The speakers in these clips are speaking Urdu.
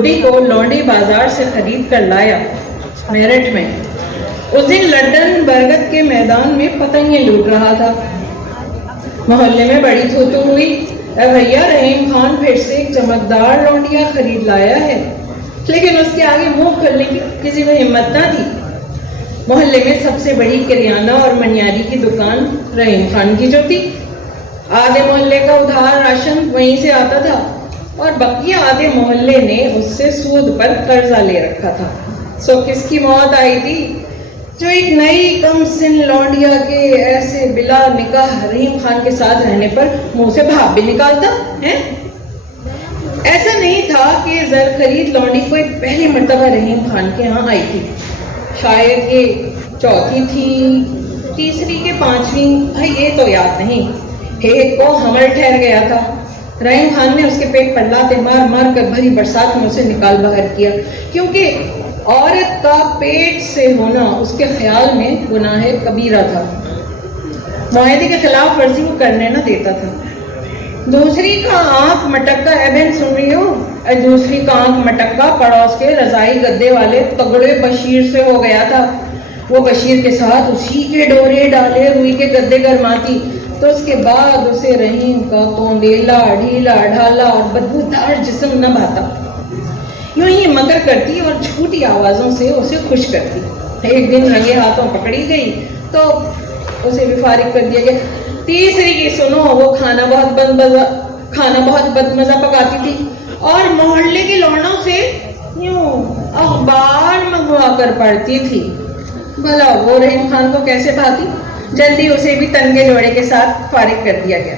گڈی کو لونڈی بازار سے خرید کر لایا میرٹھ میں۔ اس دن لڈن برگد کے میدان میں پتنگیں لوٹ رہا تھا۔ محلے میں بڑی تھوتو ہوئی، اے بھیا رحیم خان پھر سے ایک چمکدار لونڈیا خرید لایا ہے، لیکن اس کے آگے منہ کھولنے کی کسی کو ہمت نہ تھی۔ محلے میں سب سے بڑی کریانہ اور منیاری کی دکان رحیم خان کی جو تھی، آدھے محلے کا ادھار راشن وہیں سے آتا تھا اور بقیہ آدھے محلے نے اس سے سود پر قرضہ لے رکھا تھا۔ سو کس کی موت آئی تھی جو ایک نئی کم سن لونڈیا کے ایسے بلا نکاح رحیم خان کے ساتھ رہنے پر منہ سے بھاپ بھی نکالتا ہے؟ ایسا نہیں تھا کہ زر خرید لونڈی کوئی پہلی مرتبہ رحیم خان کے ہاں آئی تھی، شاید یہ چوتھی تھی، تیسری کے پانچویں، یہ تو یاد نہیں۔ ایک کو حمل ٹھہر گیا تھا، رحیم خان نے اس کے پیٹ پر لاتے مار مار کر بھری برسات میں اسے نکال باہر کیا، کیونکہ عورت کا پیٹ سے ہونا اس کے خیال میں گناہ کبیرہ تھا، معاہدے کے خلاف ورزی وہ کرنے نہ دیتا تھا۔ دوسری کا آنکھ مٹکا، اے بہن سن رہی ہو؟ دوسری کا آنکھ مٹکا پڑوس کے رضائی گدے والے تگڑے بشیر سے ہو گیا تھا۔ وہ بشیر کے ساتھ اسی کے ڈورے ڈالے روئی کے گدے گرماتی تو اس کے بعد اسے رحیم کا توندیلا ڈھیلا ڈھالا اور بدبودار جسم نہ بھاتا، یوں ہی مکر کرتی اور چھوٹی آوازوں سے اسے خوش کرتی۔ ایک دن رنگے ہاتھوں پکڑی گئی تو اسے بھی فارغ کر دیا گیا۔ تیسری کی سنو، وہ کھانا بہت بدمزہ پکاتی تھی اور محلے کے لوڑوں سے یوں اخبار منگوا کر پڑھتی تھی۔ بھلا وہ رحیم خان کو کیسے بھاتی؟ جلدی اسے بھی تنگے جوڑے کے ساتھ فارغ کر دیا گیا۔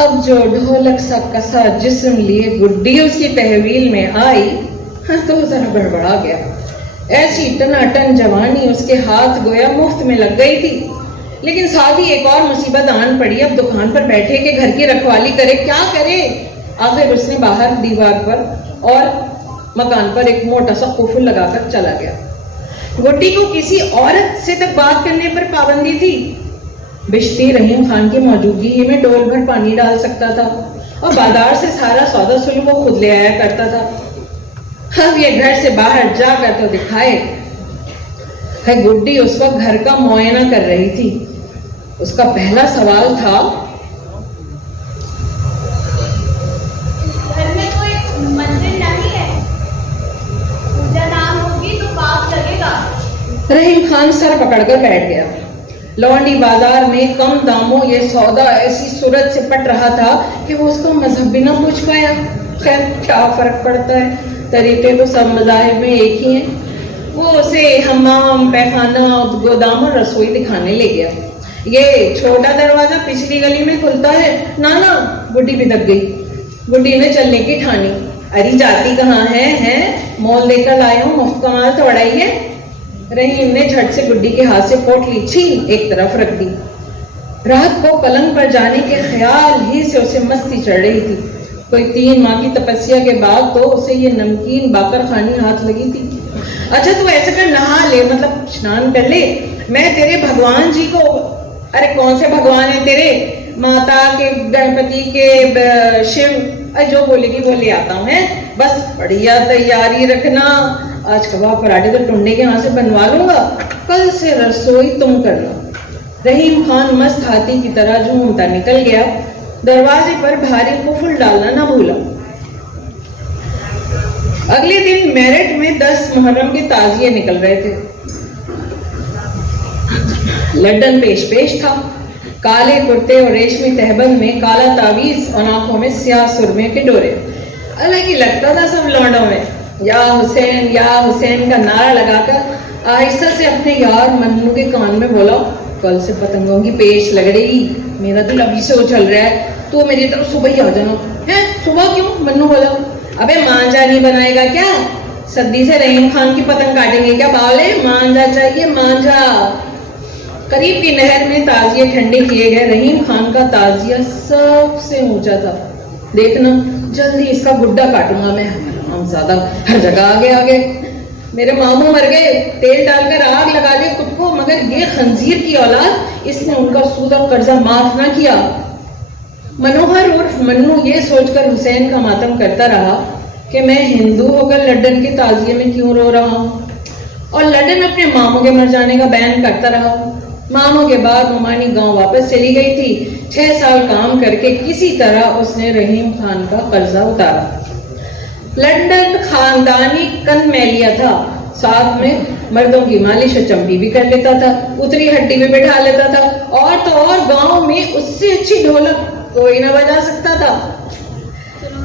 اب جو ڈھولک سا کسا جسم لیے گڈی اس کی تحویل میں آئی تو ذرا گڑبڑا گیا۔ ایسی ٹناٹن جوانی اس کے ہاتھ گویا مفت میں لگ گئی تھی، لیکن ساتھ ہی ایک اور مصیبت آن پڑی۔ اب دکان پر بیٹھے کہ گھر کی رکھوالی کرے، کیا کرے؟ آخر اس نے باہر دیوار پر اور مکان پر ایک موٹا سا قفل لگا کر چلا گیا۔ گڈی کو کسی عورت سے تک بات کرنے پر پابندی تھی، بشتی رحیم خان کی موجودگی میں ڈول بھر پانی ڈال سکتا تھا اور بازار سے سارا سودا سلو وہ خود لے آیا کرتا تھا۔ اب یہ گھر سے باہر جا کر تو دکھائے۔ گڈی اس وقت گھر کا معائنہ کر رہی تھی۔ اس کا پہلا سوال تھا، گھر میں کوئی مندر نہیں ہے؟ پوجا نام ہوگی تو پاپ لگے گا۔ رحیم خان سر پکڑ کر بیٹھ گیا۔ لونڈی بازار میں کم داموں یہ سودا ایسی صورت سے پٹ رہا تھا کہ وہ اس کو مذہب بھی نہ پوچھ پایا۔ خیر کیا فرق پڑتا ہے، طریقے تو سب مذاہب میں ایک ہی ہیں۔ وہ اسے حمام، پیخانہ، گودام اور رسوئی دکھانے لے گیا۔ یہ چھوٹا دروازہ پچھلی گلی میں کھلتا ہے۔ نانا، گڈی بھدک گئی۔ گڈی نے چلنے کی ٹھانی۔ ارے جاتی کہاں ہے؟ مول دے کر لائے ہوں، مفت کمال توڑائی ہے۔ رحیم نے جھٹ سے گڈی کے ہاتھ سے پوٹلی چھین ایک طرف رکھ دی۔ رات کو پلنگ پر جانے کے خیال ہی سے اسے مستی چڑھ رہی تھی۔ کوئی 3 ماہ کی تپسیا کے بعد تو اسے یہ نمکین باقر خانی ہاتھ لگی تھی۔ اچھا تو ایسے کر نہا لے، مطلب اسنان کر لے، میں تیرے بھگوان جی کو، ارے کون سے بھگوان ہیں تیرے؟ ماتا کے، گنپتی کے، شیو، جو بولے گی وہ لے آتا ہوں۔ بس بڑھیا تیاری رکھنا، آج کباب پراٹھے تو ٹنڈے کے ہاں سے بنوا لوں گا، کل سے رسوئی تم کرنا۔ رحیم خان مست ہاتھی کی طرح جھومتا نکل گیا۔ دروازے پر بھاری قفل ڈالنا نہ بھولا۔ اگلے دن میرٹھ میں 10 محرم کے تعزیے نکل رہے تھے۔ لڈن پیش تھا، کالے کرتے اور ریشمی تہبند میں کالا تعویذ اور آنکھوں میں سیاہ سرمے کے ڈورے۔ الگ ہی لگتا تھا سب لونڈوں میں۔ یا حسین کا نعرہ لگا کر آہستہ سے اپنے یار منو کے کان میں بولا، کل سے پتنگوں کی پیش لگ رہی، میرا دل ابھی سے اچھل رہا ہے، تو میری طرف صبح ہی آ جانا۔ صبح کیوں؟ منو بولا۔ ابے مانجا نہیں بنائے گا کیا؟ سدی سے رحیم خان کی پتنگ کاٹیں گے کیا؟ بالے مانجا چاہیے، مانجا۔ قریب کی نہر میں تعزیے ٹھنڈے کیے گئے۔ رحیم خان کا تعزیہ سب سے اونچا تھا۔ دیکھنا جلدی اس کا گڈا کاٹوں گا میں، زیادہ ہر جگہ آگے میرے ماموں مر گئے، تیل ڈال کر آگ لگا دی خود کو، مگر یہ خنزیر کی اولاد، اس نے ان کا سود اور قرضہ معاف نہ کیا۔ منوہر عرف منو یہ سوچ کر حسین کا ماتم کرتا رہا کہ میں ہندو ہو کر لڈن کے تعزیے میں کیوں رو رہا ہوں، اور لڈن اپنے ماموں کے مر جانے کا بیان کرتا رہا۔ ماموں کے بعد ممانی گاؤں واپس چلی گئی تھی۔ 6 سال کام کر کے کسی طرح اس نے رحیم خان کا قرضہ اتارا۔ لنڈن خاندانی کن میلیا تھا، ساتھ میں مردوں کی مالش و چمپی بھی کر لیتا تھا، اتری ہڈی بھی بٹھا لیتا تھا، اور تو اور گاؤں میں اس سے اچھی ڈھولک کوئی نہ بجا سکتا تھا۔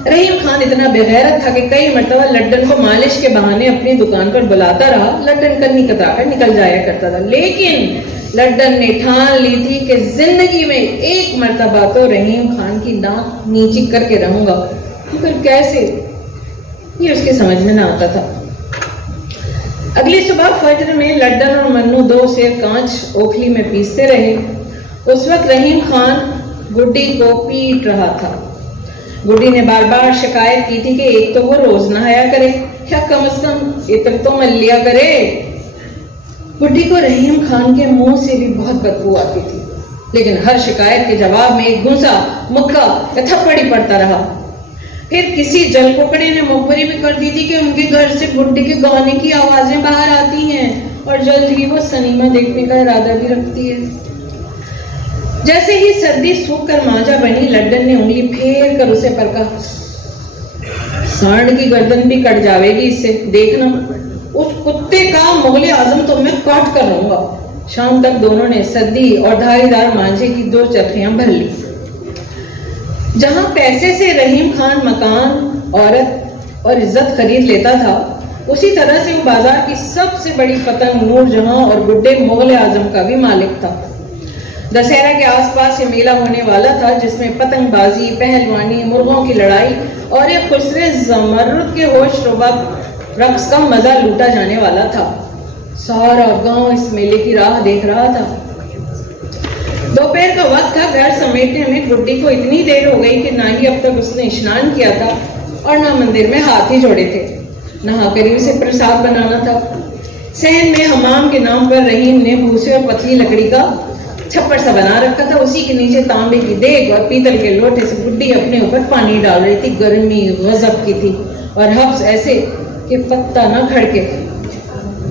رحیم خان اتنا بے غیرت تھا کہ کئی مرتبہ لڈن کو مالش کے بہانے اپنی دکان پر بلاتا رہا۔ لڈن کنی کترا کر نکل جایا کرتا تھا، لیکن لڈن نے ٹھان لی تھی کہ زندگی میں ایک مرتبہ تو رحیم خان کی ناک نیچی کر کے رہوں گا، پھر کیسے، یہ اس کے سمجھ میں نہ آتا تھا۔ اگلی صبح فجر میں لڈن اور منو 2 سیر کانچ اوکھلی میں پیستے رہے۔ اس وقت رحیم خان گڈی کو پیٹ رہا تھا۔ گڈی نے بار بار شکایت کی تھی کہ ایک تو وہ روز نہایا کرے، کیا کم از کم عطر تو مل لیا کرے۔ گڈی کو رحیم خان کے منہ سے بھی بہت بدبو آتی تھی، لیکن ہر شکایت کے جواب میں ایک گھونسا، مکہ یا تھپڑ ہی پڑتا رہا۔ پھر کسی جل کوکڑے نے مخبری میں کر دی تھی کہ ان کے گھر سے گڈی کے گانے کی آوازیں باہر آتی ہیں اور جلد ہی وہ سنیما دیکھنے کا ارادہ بھی رکھتی ہے۔ جیسے ہی سردی سوکھ کر مانجا بنی، لڈن نے انگلی پھیر کر اسے پرکھا۔ سانڈ کی گردن بھی کٹ جاوے گی اس سے، دیکھنا، اس کتے کا مغل اعظم تو میں کاٹ کر رہوں گا۔ شام تک دونوں نے سردی اور دھاری دار مانجے کی 2 چرخیاں بھر لی۔ جہاں پیسے سے رحیم خان مکان، عورت اور عزت خرید لیتا تھا، اسی طرح سے وہ بازار کی سب سے بڑی پتنگ نور جہاں اور گڈے مغل اعظم کا بھی مالک تھا۔ دسہرہ کے آس پاس یہ میلہ ہونے والا تھا جس میں پتنگ بازی، پہلوانی، مرغوں کی لڑائی اور ایک خسرے زمرد کے ہوش ربا رقص کا مزہ لوٹا جانے والا تھا۔ سارا گاؤں اس میلے کی راہ دیکھ رہا تھا۔ دوپہر کا وقت تھا، گھر سمیٹنے میں گڈی کو اتنی دیر ہو گئی کہ نہ ہی اب تک اس نے اشنان کیا تھا اور نہ مندر میں ہاتھ ہی جوڑے تھے۔ نہا کر ہی اسے پرساد بنانا تھا۔ صحن میں حمام کے نام پر رحیم نے بھوسے اور پتلی لکڑی کا چھپر سا بنا رکھا تھا، اسی کے نیچے تانبے کی دیگ اور پیتل کے لوٹے سے گڈی اپنے اوپر پانی ڈال رہی تھی۔ گرمی غضب کی تھی اور حبس ایسے کہ پتہ نہ کھڑکے۔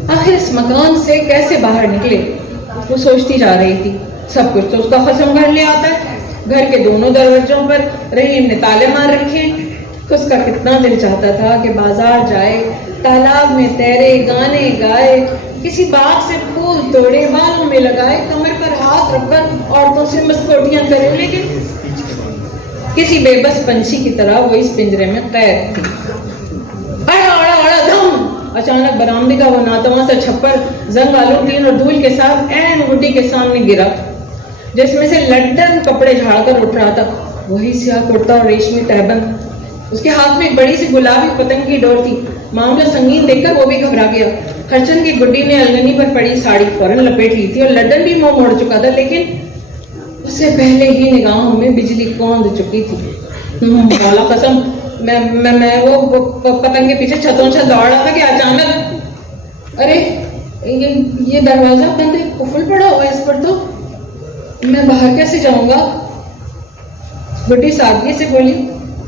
آخر اس مکان سے کیسے باہر نکلے، وہ سوچتی جا رہی تھی۔ سب کچھ تو اس کا خصم گھر لے آتا ہے، گھر کے دونوں دروازوں پر رحیم نے تالے مار رکھے۔ اس کا کتنا دل چاہتا تھا کہ بازار جائے، تالاب میں تیرے، گانے گائے، کسی باغ سے پھول توڑے، بالوں میں لگائے، کمر پر ہاتھ رکھ کر عورتوں سے مسکوٹیاں کرے، لیکن کسی بے بس پنچھی کی طرح وہ اس پنجرے میں قید تھی۔ اڑا اڑا اڑا دھم! اچانک برآمدے کا وہ ناتواں سا چھپر زنگ آلود ٹین اور دھول کے ساتھ عین گڈی کے سامنے گرا، جس میں سے لڈن کپڑے جھاڑ کر اٹھ رہا تھا، وہی سیاہ کرتا اور ریشمی تہبند۔ اس کے ہاتھ میں ایک بڑی سی گلابی پتنگ کی ڈور تھی۔ معاملہ سنگین دیکھ کر وہ بھی گھبرا گیا۔ خرچن کی گڈی نے الگنی پر پڑی ساڑی فوراً لپیٹ لی تھی اور لڈن بھی منہ موڑ چکا تھا، لیکن اس سے پہلے ہی نگاہوں میں بجلی کوند چکی تھی۔ والا قسم، میں وہ پتنگ کے پیچھے چھتوں سے دوڑ رہا تھا کہ اچانک ارے یہ دروازہ بند ہے، قفل پڑا ہوا اس پر، تو میں باہر کیسے جاؤں گا؟ گڈی سادگی سے بولی،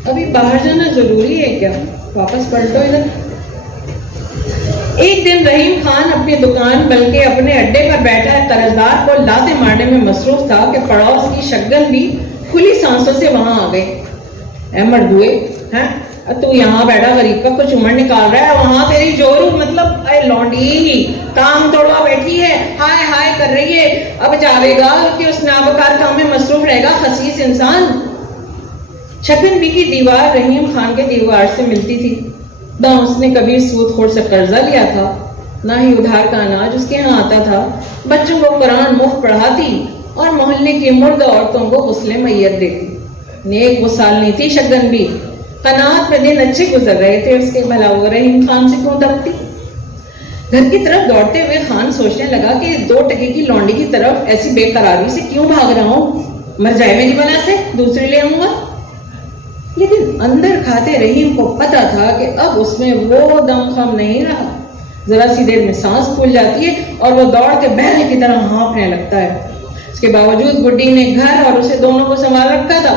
ابھی باہر جانا ضروری ہے کیا؟ واپس پلٹو ادھر۔ ایک دن رحیم خان اپنی دکان بلکہ اپنے اڈے پر بیٹھا طرزدار کو لاتے مارنے میں مصروف تھا کہ پڑوس کی شگن بھی کھلی سانسوں سے وہاں آ گئے۔ اے مردوئے، تو یہاں بیٹھا غریب کا کچھ عمر نکال رہا ہے، وہاں تیری جورو مطلب اے لونڈی کام توڑوا بیٹھی ہے، ہائے ہائے کر رہی ہے، اب جاوے گا کہ اس نابکار کام میں مصروف رہے گا، خسیس انسان۔ شگن بی کی دیوار رحیم خان کے دیوار سے ملتی تھی، نہ اس نے کبھی سود خور سے قرضہ لیا تھا، نہ ہی ادھار کا اناج اس کے یہاں آتا تھا۔ بچوں کو قرآن مفت پڑھاتی اور محلے کی مرد عورتوں کو غسل میت دیتی۔ نیک وہ سالنی تھی شگن بھی، قناعت میں دن اچھے گزر رہے تھے اس کے، بھلا وہ رحیم خان سے کیوں دبتی؟ گھر کی طرف دوڑتے ہوئے خان سوچنے لگا کہ 2 ٹکے کی لونڈی کی طرف ایسی بے قراری سے کیوں بھاگ رہا ہوں؟ مر جائے میری بلا سے، دوسری لے آؤں گا۔ لیکن اندر کھاتے رحیم کو پتا تھا کہ اب اس میں وہ دم خم نہیں رہا۔ ذرا سی دیر میں سانس پھول جاتی ہے اور وہ دوڑ کے بہرے کی طرح ہانپنے لگتا ہے۔ اس کے باوجود گڈی نے گھر اور اسے دونوں کو سنبھال رکھا تھا۔